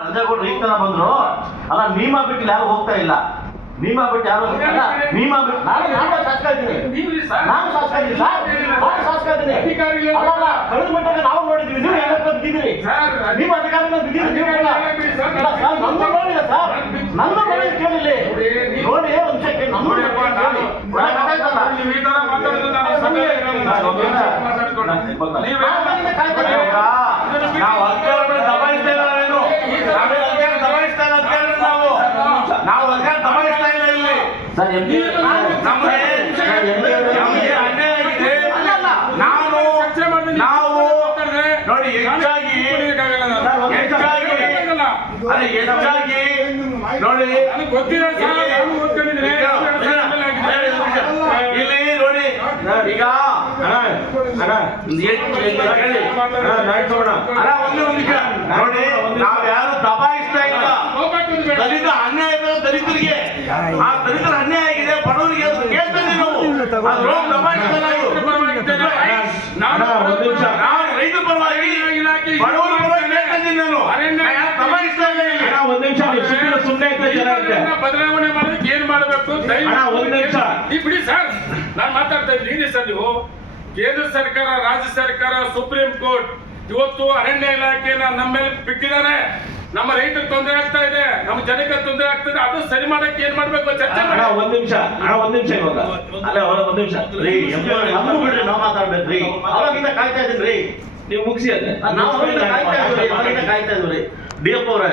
ರಂಜೇಗೌಡರು ಈಗ ತನ ಬಂದ್ರು ಅಲ್ಲ ನೀಮ ಬಿಟ್ಟು ಯಾರು ಹೋಗ್ತಾ ಇಲ್ಲ. ನೀಮ ಬಿಟ್ಟು ಯಾರು ಹೋಗ್ತಾ ನೀಮ ಬಿಟ್ಟು ನಾನು ನಾನು ಶಾಸಕ ಇದ್ದೀನಿ. ಸರ್ ನಾನು ಶಾಸಕ ಇದ್ದೀನಿ ಸರ್. ನಾನು ಶಾಸಕ ಇದ್ದೀನಿ. ಅಧಿಕಾರಿಗಳು- ಅಲ್ಲ ಅಲ್ಲ ಕಳೆದ ಮಟ್ಟಿಗೆ ನಾವು ನೋಡಿದ್ವಿ ನೀವು ಎಲ್ಲ ಬಿದ್ದಿದ್ರಿ ನೀವು ಇಲ್ಲ ಸರ್ ನಂದು ನೋಡಿಲ್ಲ ಸರ್. ನಂದು ನೋಡಿ ಕೇಳಿಲ್ಲ ನೋಡಿ ಒಂದು? ನೀವು ಈ ತರ ನಾನು ಮಾತಾಡ್ಕೊಂಡು. ಇದ್ದೀವಿ. ನಾವು ಅಧಿಕಾರವನ್ನು ದಬಾಯಿಸ್ತಾ ಇಲ್ಲ ನಾವೇನು ನಾವೇನು ಅಧಿಕಾರ ದಬಾಯಿಸ್ತಾ ಇಲ್ಲ ಅಧಿಕಾರ ನಾವು ನಾವು ಅಧಿಕಾರ ದಬಾಯಿಸ್ತಾ ಇಲ್ಲ ಇಲ್ಲಿ ಸರ್ ಎಂ ಪಿ. ನಾನು ನೀವು ನೋಡಿ ಹೆಚ್ಚಾಗಿ. ಹೆಚ್ಚಾಗಿ ಹೆಚ್ಚಾಗಿ ನೋಡಿ ನನಗೆ ಗೊತ್ತಿದೆ ಸರ್, ನಾನು ಓದ್ಕೊಂಡಿದ್ದೀನಿ. ಇಲ್ಲಿ ನೋಡಿ ಈಗ ಅಲ್ಲ ಒಂದು ನಿಮಿಷ ನೋಡಿ ನಾವು ಯಾರು ದಬಾಯಿಸ್ತಾ ಇಲ್ಲ. ದಲಿತ ಅನ್ಯಾಯ ದಲಿತರಿಗೆ. ಆ ದಲಿತರ ಅನ್ಯಾಯ ಆಗಿದೆ ಬಡವರಿಗೆ ಅದು ಕೇಳ್ತಾ ಇದೀವಿ ನಾವು ರೈತ ಪರವಾಗಿ ಬಡವರ ಪರವಾಗಿ ಕೇಳ್ತಾ ನಾನು. ದಬಾಯಿಸ್ತಾ ಇಲ್ಲ ಒಂದ್ ನಿಮಿಷ ಸುಮ್ಮನೆ ಬದಲಾವಣೆ ಮಾಡೋದಕ್ಕೆ ಏನ್ ಮಾಡಬೇಕು? ಒಂದ್ ನಿಮಿಷ. ಬಿಡಿ ಸರ್ ನಾನು ಮಾತಾಡ್ತಾ ಇದ್ದೀನಿ. ಸರ್ ನೀವು. ಕೇಂದ್ರ ಸರ್ಕಾರ ರಾಜ್ಯ ಸರ್ಕಾರ ಸುಪ್ರೀಂ ಕೋರ್ಟ್ ಇವತ್ತು ಅರಣ್ಯ ಇಲಾಖೆಯನ್ನ ನಮ್ಮ ಮೇಲೆ ಬಿಟ್ಟಿದ್ದಾರೆ. ನಮ್ಮ ರೈತರು ತೊಂದರೆ ಆಗ್ತಾ ಇದೆ ನಮ್ಮ ಜನಕ್ಕೆ ತೊಂದರೆ ಆಗ್ತಾ ಇದೆ. ಅದು ಸರಿ ಮಾಡಕ್ಕೆ ಏನ್ ಮಾಡ್ಬೇಕು? ಚರ್ಚೆ ಒಂದ್ ನಿಮಿಷ ಅಣ್ಣ ಒಂದ್ ನಿಮಿಷ ಇವಾಗ. ಅಲ್ಲ ಒಂದ್ ನಿಮಿಷ. ನಮಗೂ ಬಿಡ್ರಿ ನಾವು ಮಾತಾಡ್ಬೇಕ್ರಿ ಅವಾಗಿಂದ ಕಾಯ್ತಾ ಇದೀನಿ ರೀ. ನೀವು ಮುಗಿಸಿ ಅದೇ. ನಾವು ಕಾಯ್ತಾ ಇದ್ದೀವಿ ಅವಾಗಿಂದ ಕಾಯ್ತಾ ಇದ್ವಿ ಡಿ ಎಫ್ ಅವರೇ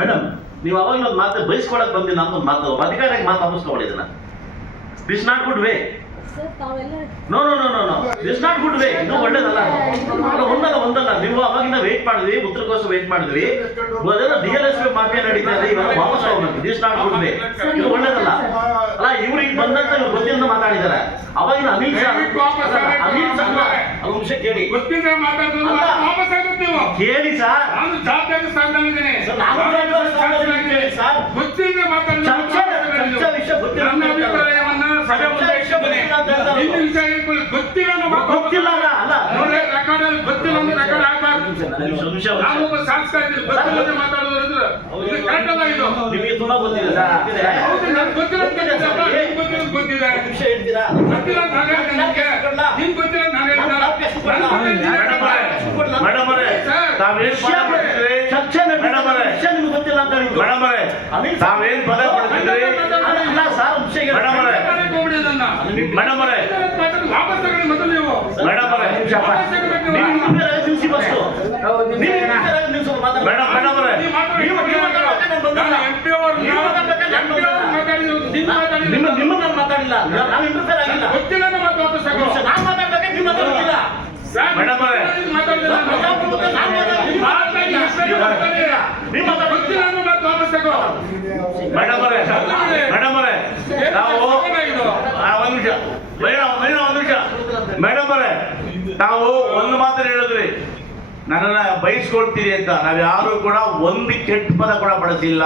ಮೇಡಮ್ ನೀವು ಅವಾಗಲೂ ಒಂದು ಮಾತು ಬಯಸ್ಕೊಳಕ್ ಬಂದಿ ನಮ್ಮ ಮಾತು ಅಧಿಕಾರಕ್ಕೆ ಮಾತು ಅನಿಸ್ಕೊಳ್ಳಿ ಇದನ್ನ. This not good way no no no no no this not good way ಇದು ಒಳ್ಳೇದಲ್ಲ. ಅಲ್ಲ ಒಂದಲ್ಲ. ಒಂದಲ್ಲ ನೀವು ಅವಾಗಿಂದ ವೇಟ್ ಮಾಡಿದ್ವಿ ಉತ್ತರಕ್ಕೋಸ್ಕರ ವೇಟ್ ಮಾಡಿದ್ವಿ ಅದೇನೋ D L S P mafia ನಡೀತಾ ಇದೆ ಇವಾಗ ವಾಪಸ್ ಹೋಗ್ಬೇಕು. ದಿಸ್ ನಾಟ್ ಗುಡ್ ವೇ ಇದು ಒಳ್ಳೇದಲ್ಲ. ಅಲ್ಲ ಇವ್ರಿಗೆ ಬಂದಂತ ಇವ್ರು ಗೊತ್ತಿಂದ ಮಾತಾಡಿದ್ದಾರೆ. ಅವಾಗಿನ ಅನಿಲ್. ಅನಿಲ್ ಶಾ ಅಲ್ಲ, ಒಂದು ಕೇಳಿ. ಗೊತ್ತಿಂದ ಮಾತಾಡಿದ್ರು. ವಾಪಸ್ ಆಗುತ್ತೆ ನೀವು. ಕೇಳಿ ಸರ್ ನಾನು ಜವಾಬ್ದಾರಿ ಸ್ಥಾನದಲ್ಲಿದ್ದೀನಿ ಸರ್, ನಾನು ಜವಾಬ್ದಾರಿ ಸ್ಥಾನದಲ್ಲಿದ್ದೀನಿ, ಸರ್. ಗೊತ್ತಿಂದ ಮಾತಾಡಿದ್ರು ಚರ್ಚೆ- ಚರ್ಚೆ ವಿಷಯ ಗೊತ್ತಿಲ್ಲ ನನ್ನ ಅಭಿಪ್ರಾಯವನ್ನ ಸಭೆ ಮುಂದೆ ಚರ್ಚೆ ವಿಷಯ ಇಟ್ಟಿದ್ದೀನಿ. ಗೊತ್ತಿಲ್ಲ ಅಂತ ಹೇಳ್ತಾರೆ. ಹಿಂದಿನ ವಿಷಯ. ಗೊತ್ತಿಲ್ಲ ಗೊತ್ತಿಲ್ಲ ಅಲ್ಲ, ರೆಕಾರ್ಡ್ ಅಲ್ಲಿ ಗೊತ್ತಿಲ್ಲ ಅಂದ್ರೆ ರೆಕಾರ್ಡ್ ಆಗ್ಬಾರ್ದು. ನಿಮಿಷ ನಿಮಿಷ ನಾನು ಒಬ್ಬ ಶಾಸಕ ಇದ್ದೀನಿ ಗೊತ್ತಿಲ್ಲ ಮಾತಾಡೋದು ಅಂದ್ರೆ ಇದು ಕರೆಕ್ಟ್ ಅಲ್ಲ ಇದು. ನಿಮಗೆ ತುಂಬಾ ಗೊತ್ತಿಲ್ಲ. ಹೌದು, ನನ್ಗೆ ಗೊತ್ತಿಲ್ಲ ಅಂತ ಗೊತ್ತಿದೆ ಹೇಳ್ತೀರಾ? ಗೊತ್ತಿಲ್ಲ ಅಂತ ನಾನು ಹೇಳ್ತೀನಿ ನಿಮ್ಗೆ. ನಿಮ್ಗೆ ಗೊತ್ತಿಲ್ಲ ನಾನು ಹೇಳ್ತೀನಿ. ಮೇಡಮ್ ಅವರೇ ತಾವೇನ್ ಪದ ಪಡ್ತಿದ್ರಿ ಮೇಡಮ್ ಅವರೇ ವಿಷಯ ನಿಮ್ಗೆ ಗೊತ್ತಿಲ್ಲ ಅಂತ ಮೇಡಮ್ ಅವರೇ ತಾವೇನ್ ಪದ ಪಡ್ತಿದ್ರಿ ಅಲ್ಲ ಸರ್ ವಿಷಯ ಮೇಡಮ್ ಅವರೇ. ಮೇಡಮ್ ಅವರೇ ವಾಪಸ್ ತಗೊಳ್ಳಿ ಮೊದಲು ನೀವು ಮೇಡಮ್ ಅವರೇ. ನಿಮ್ಮ ನಿಲ್ಸಿ ಫಸ್ಟ್ ನಿಮ್ಮ. ಮೇಡಮ್ ಮೇಡಮ್ ಅವರೇ. ನಿಮ್ಮ ನಿಮ್ಮ ನಾನು ಮಾತಾಡಿಲ್ಲ ನಾವು ಇಂಟರ್ಫೇರ್ ಆಗಿಲ್ಲ ಗೊತ್ತಿಲ್ಲ ಅನ್ನೋ ಮಾತು ವಾಪಸ್ ತಗೋ. ನಾನು ಮಾತಾಡ್ಬೇಕಾದ್ರೆ ನೀವು ಮಾತಾಡ್ತಿಲ್ಲ ಮೇಡಮ್ ಅವರೇ. ಮಾತಾಡಿಲ್ಲ ನಾನು. ನಾನು ಮಾತಾಡ್ತೀನಿ. ಮಾತಾಡಿ, ಅಷ್ಟೇ ಮಾತಾಡಿ. ನೀವು ಮಾತಾಡಿ. ಗೊತ್ತಿಲ್ಲ ವಾಪಸ್ ತಗೋ. ಮೇಡಮ್ ಅವರೇ ನಾವು ಏನಾಗಿದೆ? ಆ, ಒಂದ್ ನಿಮಿಷ ಮೇಡಮ್ ಮೇಡಮ್ ಒಂದ್ ನಿಮಿಷ ಮೇಡಮ್ ಅವರೇ ನಾವು ಒಂದು ಮಾತ್ರ ಹೇಳಿದ್ರಿ ನನ್ನನ್ನ ಬಯಸ್ಕೊಳ್ತೀರಿ ಅಂತ. ನಾವ್ಯಾರು ಕೂಡ ಒಂದು ಕೆಟ್ಟ ಪದ ಕೂಡ ಬಳಸಿಲ್ಲ.